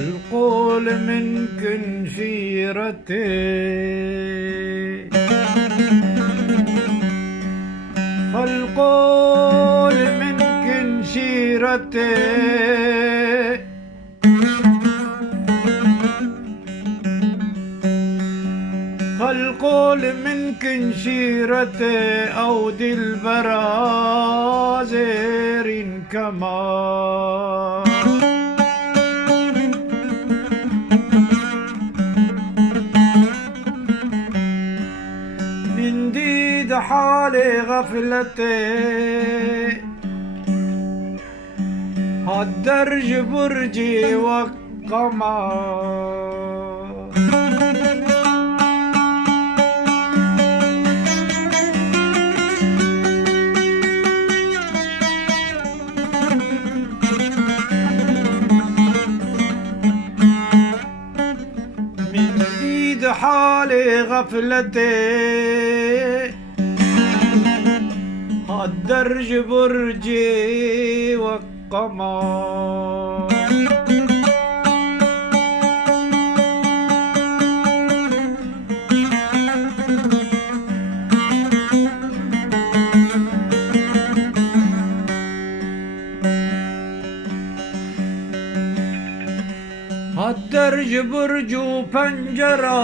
القول منكن شيرتي القول منكن شيرتي القول منكن شيرتي أودي البرازير كمان حالي غفلتي هالدرج برجي والقمر من جديد حالي غفلتي الدرج برجي والقمر الدرج برج وبنجرة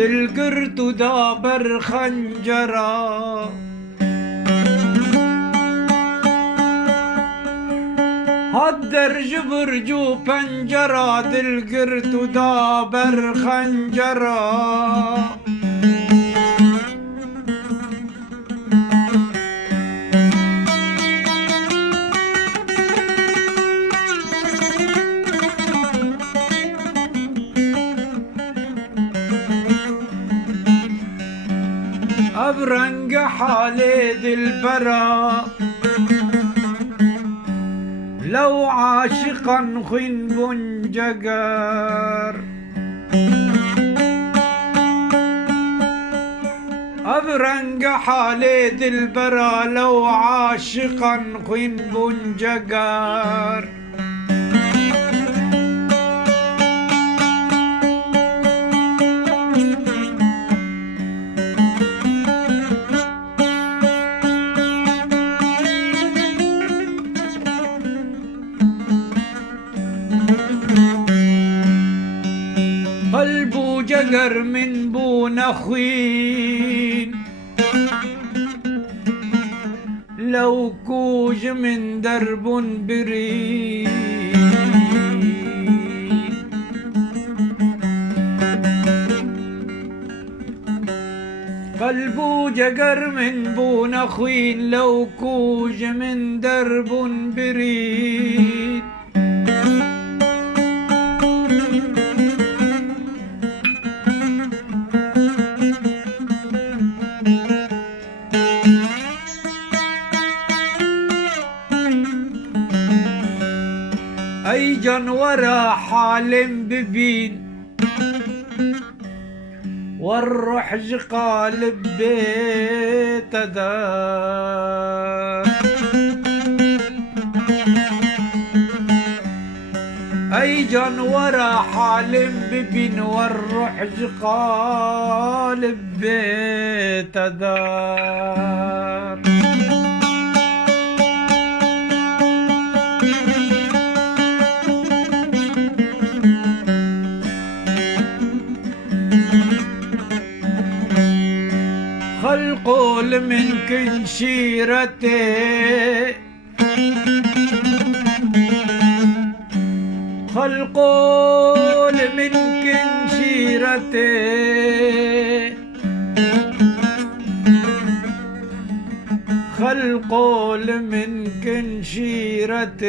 القرد دابر خنجرة هالدرج برج وبنجرة القرد دابر خنجرة أبرنق حالي ذي البرا لو عاشقا خن بنجقر أبرنق حالي ذي البرا لو عاشقا خن بنجقر قلبو جقر من بون أخوين لو كوج من درب بريد قلبو جقر من بون أخوين لو كوج من درب بريد أي جنورة حالم ببين والرحج قالب بيت دار أي جنورة حالم ببين والرحج قالب بيت دار القول منكن شيرتي خلقول من كنشيرته خلقول من كنشيرته